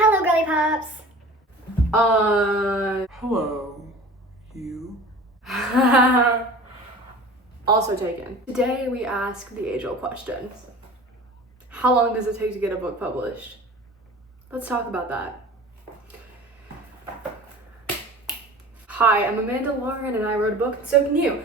Hello, girly pops. Hello, you. Also taken. Today we ask the age-old question. How long does it take to get a book published? Let's talk about that. Hi, I'm Amanda Lauren and I wrote a book and so can you.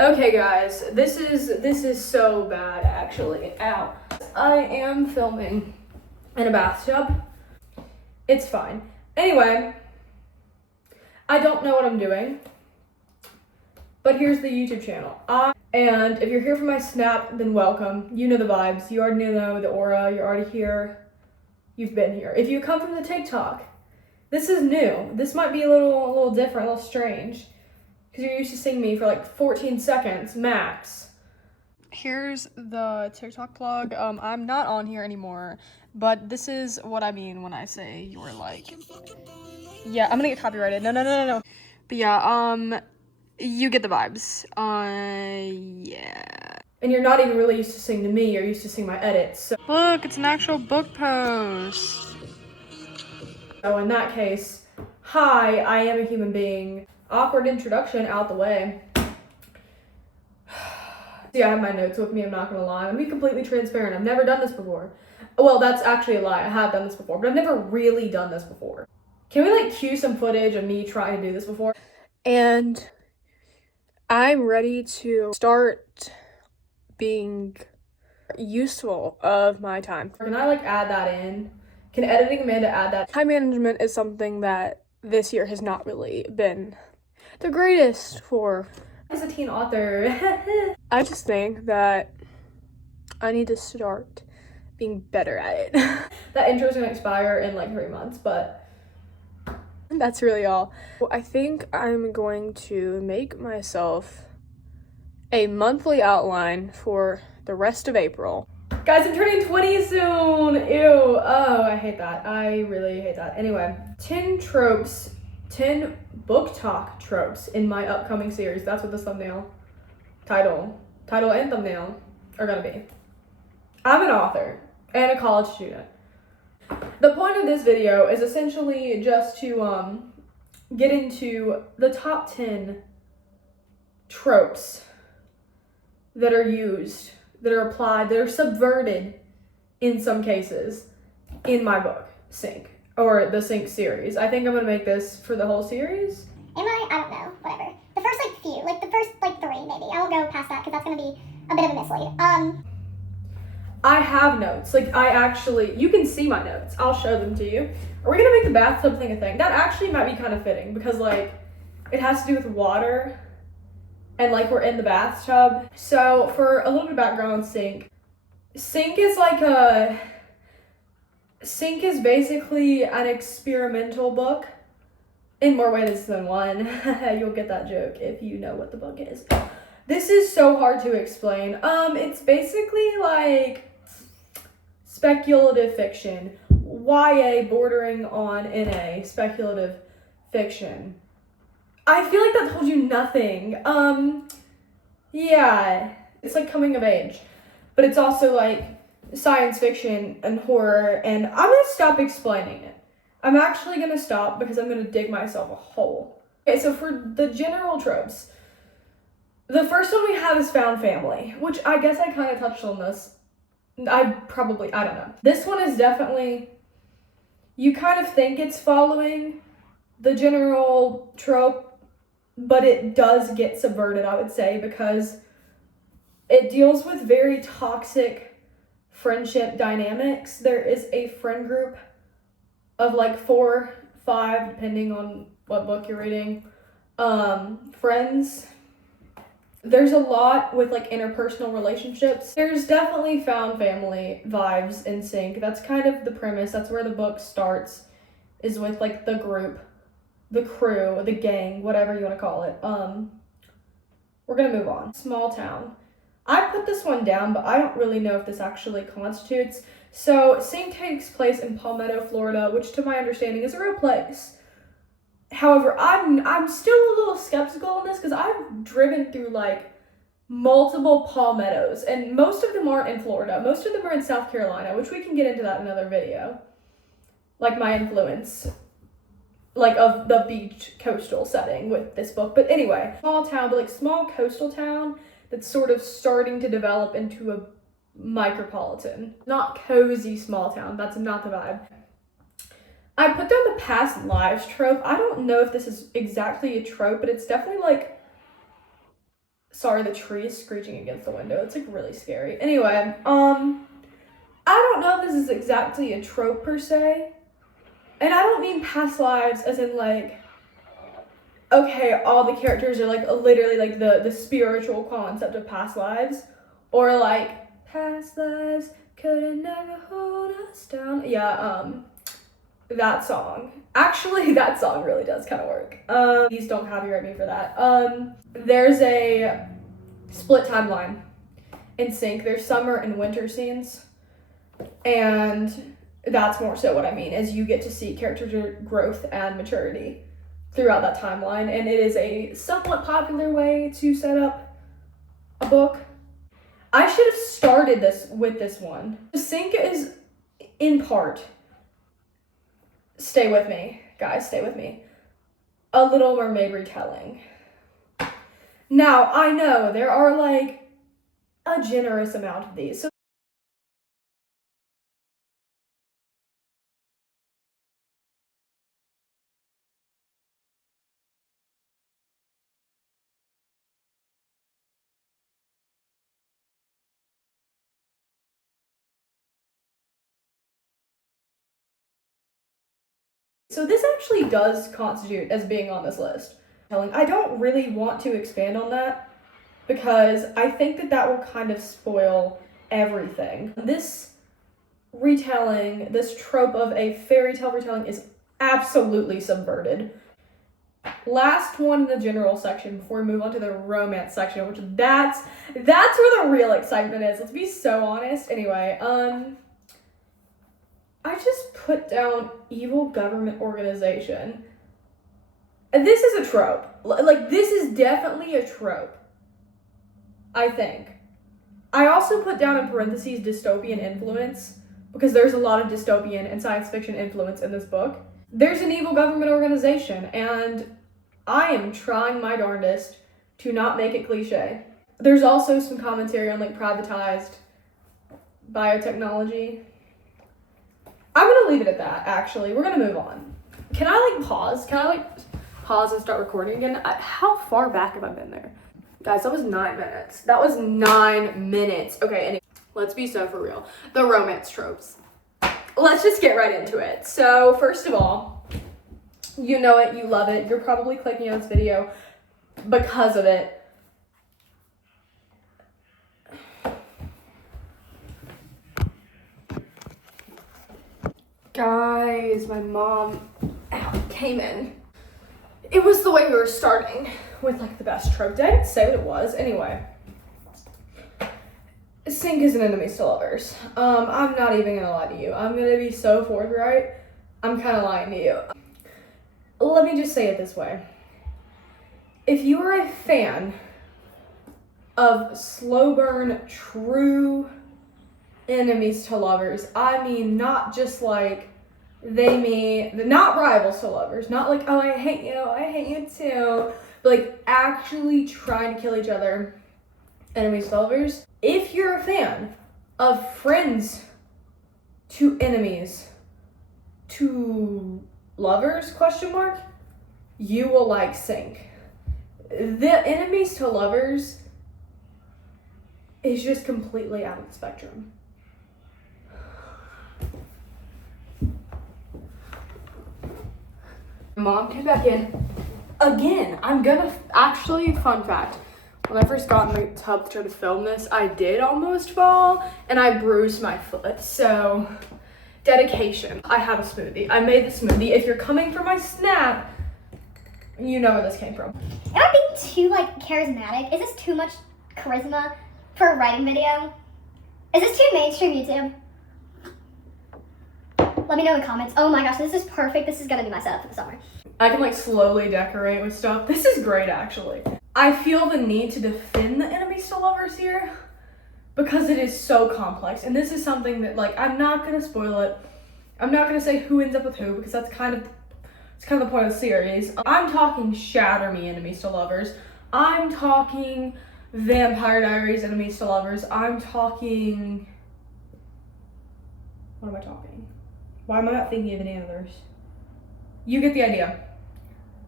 Okay guys, this is so bad actually. Ow. I am filming in a bathtub. It's fine. Anyway, I don't know what I'm doing, but here's the YouTube channel. And if you're here for my snap, then welcome. You know the vibes. You already know the aura. You're already here. You've been here. If you come from the TikTok, this is new. This might be a little different, a little strange, because you're used to seeing me for like 14 seconds max. Here's the TikTok plug. I'm not on here anymore, but this is what I mean when I say you're like, yeah, I'm gonna get copyrighted. No. But yeah, you get the vibes. Yeah. And you're not even really used to seeing to me, you're used to seeing my edits. So look, it's an actual book post. So in that case, hi, I am a human being. Awkward introduction out the way. See, I have my notes with me, I'm not gonna lie. I'm gonna be completely transparent. I've never done this before. Well, that's actually a lie. I have done this before, but I've never really done this before. Can we like cue some footage of me trying to do this before? And I'm ready to start being useful of my time. Can I like add that in? Can editing Amanda add that? Time management is something that this year has not really been the greatest for. As a teen author. I just think that I need to start being better at it. That intro is gonna expire in like 3 months, but that's really all. I think I'm going to make myself a monthly outline for the rest of April. Guys, I'm turning 20 soon. Ew. Oh, I hate that. I really hate that. Anyway, 10 tropes, 10 BookTok tropes in my upcoming series. That's what the title and thumbnail are gonna be. I'm an author and a college student. The point of this video is essentially just to get into the top 10 tropes that are used, that are applied, that are subverted in some cases in my book, Sync, or the Sync series. I think I'm gonna make this for the whole series. Am I? I don't know. Whatever. The first few, the first 3 maybe. I won't go past that because that's gonna be a bit of a mislead. I have notes. Like I actually, you can see my notes. I'll show them to you. Are we gonna make the bathtub thing a thing? That actually might be kind of fitting because like it has to do with water and like we're in the bathtub. So for a little bit of background on Sync is basically an experimental book in more ways than one. You'll get that joke if you know what the book is. This is so hard to explain. It's basically like speculative fiction, YA bordering on NA, speculative fiction. I feel like that told you nothing. Yeah, it's like coming of age, but it's also like science fiction and horror, and I'm gonna stop explaining it. I'm actually gonna stop because I'm gonna dig myself a hole. Okay, so for the general tropes, the first one we have is found family, which I guess I kind of touched on this. I don't know. This one is definitely, you kind of think it's following the general trope, but it does get subverted, I would say, because it deals with very toxic friendship dynamics. There is a friend group of like 4, 5, depending on what book you're reading, friends. There's a lot with like interpersonal relationships. There's definitely found family vibes in Sync. That's kind of the premise. That's where the book starts, is with like the group, the crew, the gang, whatever you want to call it. We're gonna move on. Small town. I put this one down, but I don't really know if this actually constitutes. So Sync takes place in Palmetto, Florida, which to my understanding is a real place. However, I'm still a little skeptical on this because I've driven through like multiple palmettos and most of them aren't in Florida. Most of them are in South Carolina, which we can get into that in another video. like my influence, like of the beach coastal setting with this book. But anyway, small town, but like small coastal town that's sort of starting to develop into a micropolitan. Not cozy small town, that's not the vibe. I put down the past lives trope. I don't know if this is exactly a trope, but it's definitely like, sorry, the tree is screeching against the window. It's like really scary. Anyway, I don't know if this is exactly a trope per se. And I don't mean past lives as in like, okay, all the characters are like literally like the spiritual concept of past lives. Or like, past lives couldn't never hold us down. Yeah, that song. Actually, that song really does kind of work. Please don't copyright me for that. There's a split timeline in sync. There's summer and winter scenes. And that's more so what I mean, is you get to see character growth and maturity throughout that timeline. And it is a somewhat popular way to set up a book. I should have started this with this one. The sync is in part, stay with me, guys, stay with me, a Little Mermaid retelling. Now, I know there are like a generous amount of these. So this actually does constitute as being on this list. I don't really want to expand on that because I think that that will kind of spoil everything. This retelling, this trope of a fairy tale retelling is absolutely subverted. Last one in the general section before we move on to the romance section, which that's where the real excitement is. Let's be so honest. Anyway, I just put down evil government organization. And this is a trope. Like, this is definitely a trope, I think. I also put down in parentheses dystopian influence because there's a lot of dystopian and science fiction influence in this book. There's an evil government organization, and I am trying my darndest to not make it cliche. There's also some commentary on like privatized biotechnology. I'm gonna leave it at that, actually. We're gonna move on. Can I like pause? Can I like pause and start recording again? How far back have I been there? Guys, that was 9 minutes. That was 9 minutes. Okay, anyway, let's be so for real. The romance tropes. Let's just get right into it. So first of all, you know it, you love it. You're probably clicking on this video because of it. Guys, my mom came in. It was the way we were starting with like the best trope. Did I even say what it was? Anyway. Sync is an enemies to lovers. I'm not even gonna lie to you. I'm gonna be so forthright. I'm kind of lying to you. Let me just say it this way. If you are a fan of slow burn, true enemies to lovers, I mean not just like not rivals to lovers, not like, oh, I hate you too, but like actually trying to kill each other, enemies to lovers. If you're a fan of friends to enemies to lovers, question mark, you will like Sync. The enemies to lovers is just completely out of the spectrum. Mom came back in again. I'm gonna actually, fun fact, when I first got in the tub to try to film this, I did almost fall and I bruised my foot. So dedication. I have a smoothie. I made the smoothie. If you're coming for my snap, you know where this came from. Am I being too like charismatic? Is this too much charisma for a writing video? Is this too mainstream YouTube? Let me know in the comments. Oh my gosh, this is perfect. This is gonna be my setup for the summer. I can like slowly decorate with stuff. This is great actually. I feel the need to defend the enemies to lovers here because it is so complex. And this is something that like, I'm not gonna spoil it, I'm not gonna say who ends up with who because it's kind of the point of the series. I'm talking Shatter Me enemies to lovers. I'm talking Vampire Diaries enemies to lovers. I'm talking. What am I talking? Why am I not thinking of any others? You get the idea.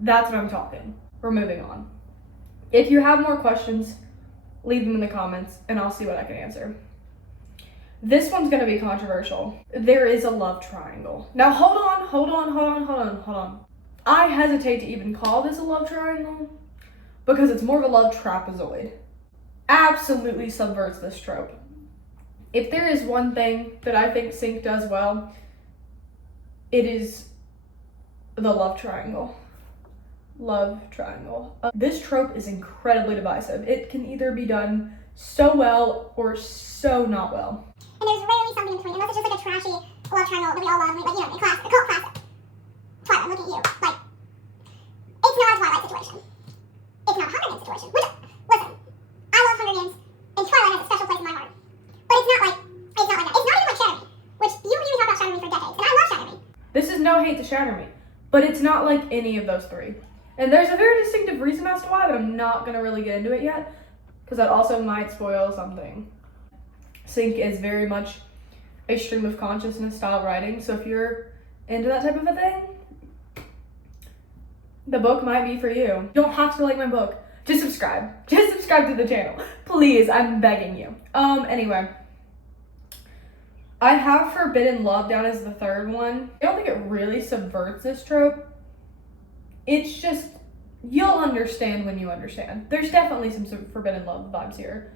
That's what I'm talking. We're moving on. If you have more questions, leave them in the comments and I'll see what I can answer. This one's gonna be controversial. There is a love triangle. Now hold on. I hesitate to even call this a love triangle because it's more of a love trapezoid. Absolutely subverts this trope. If there is one thing that I think Sync does well, it is the love triangle. This trope is incredibly divisive. It can either be done so well or so not well. And there's rarely something in between, unless it's just like a trashy love triangle that we all love, like, you know, in class, a cult classic. Twilight, look at you. Like, it's not a Twilight situation. It's not a Hunger Games situation. Which, listen, I love Hunger Games, and Twilight has a special place in my heart. But it's not like that. It's not even like Shatter Me, which you talk about Shatter Me for decades, and I love Shatter Me. This is no hate to Shatter Me, but it's not like any of those three. And there's a very distinctive reason as to why, but I'm not gonna really get into it yet, because that also might spoil something. Sync is very much a stream of consciousness style writing, so if you're into that type of a thing, the book might be for you. You don't have to like my book. Just subscribe. Just subscribe to the channel. Please, I'm begging you. Anyway. I have Forbidden Love down as the third one. I don't think it really subverts this trope. It's just, you'll understand when you understand. There's definitely some Forbidden Love vibes here.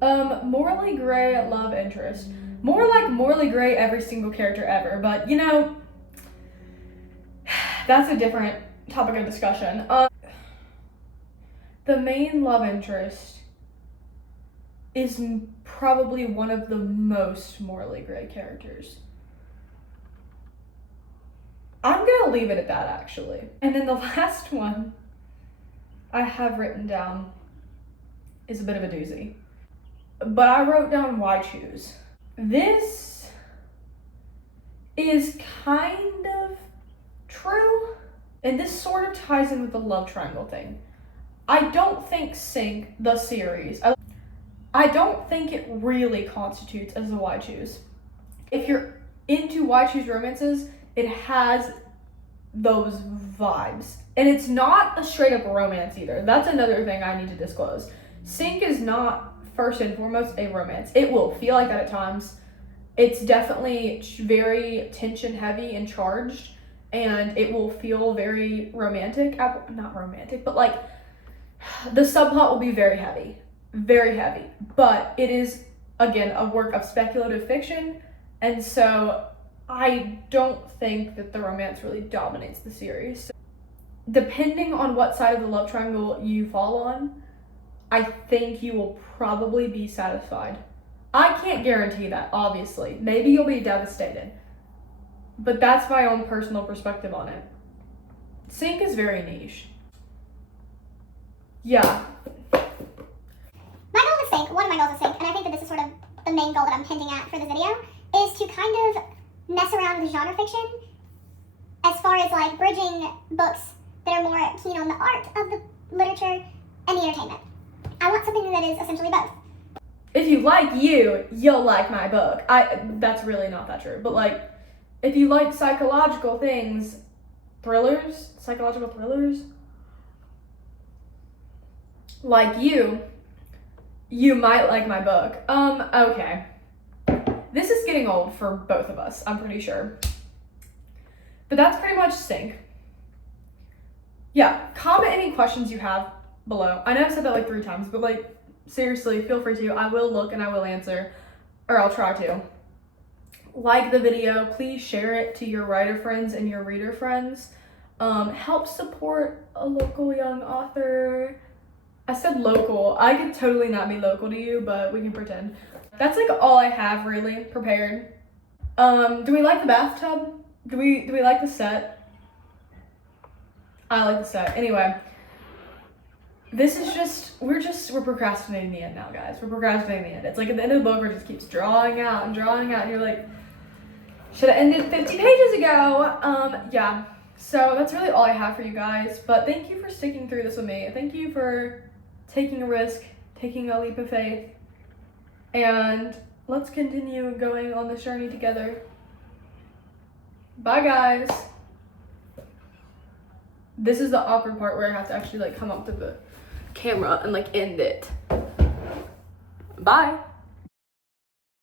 Morally gray love interest. More like morally gray every single character ever, but you know, that's a different topic of discussion. The main love interest is probably one of the most morally gray characters. I'm gonna leave it at that, actually. And then the last one I have written down is a bit of a doozy. But I wrote down Why Choose. This is kind of true, and this sort of ties in with the love triangle thing. I don't think Sync, the series, I don't think it really constitutes as a Why Choose. If you're into Why Choose romances, it has those vibes. And it's not a straight up romance either. That's another thing I need to disclose. Sync is not first and foremost a romance. It will feel like that at times. It's definitely very tension heavy and charged, and it will feel very romantic. Not romantic, but like the subplot will be very heavy. Very heavy. But it is, again, a work of speculative fiction, and so I don't think that the romance really dominates the series. Depending on what side of the love triangle you fall on, I think you will probably be satisfied. I can't guarantee that, obviously. Maybe you'll be devastated. But that's my own personal perspective on it. Sync is very niche. Yeah. My goal with Sync, one of my goals with Sync, and I think that this is sort of the main goal that I'm hinting at for this video, is to kind of mess around with genre fiction as far as like bridging books that are more keen on the art of the literature and the entertainment. I want something that is essentially both. If you like you'll like my book. That's really not that true, but like, if you like psychological things, psychological thrillers, like you might like my book. Okay. This is getting old for both of us, I'm pretty sure. But that's pretty much Sync. Yeah, comment any questions you have below. I know I've said that like 3 times, but like, seriously, feel free to. I will look and I will answer, or I'll try to. Like the video, please share it to your writer friends and your reader friends. Help support a local young author. I said local. I could totally not be local to you, but we can pretend. That's like all I have really prepared. Do we like the bathtub? Do we like the set? I like the set. Anyway, this is just, we're procrastinating the end now, guys. We're procrastinating the end. It's like at the end of the book where it just keeps drawing out, and you're like, Should have ended 50 pages ago. Yeah. So that's really all I have for you guys. But thank you for sticking through this with me. Thank you for taking a risk, taking a leap of faith. And let's continue going on this journey together. Bye, guys. This is the awkward part where I have to actually like come up to the camera and like end it. Bye.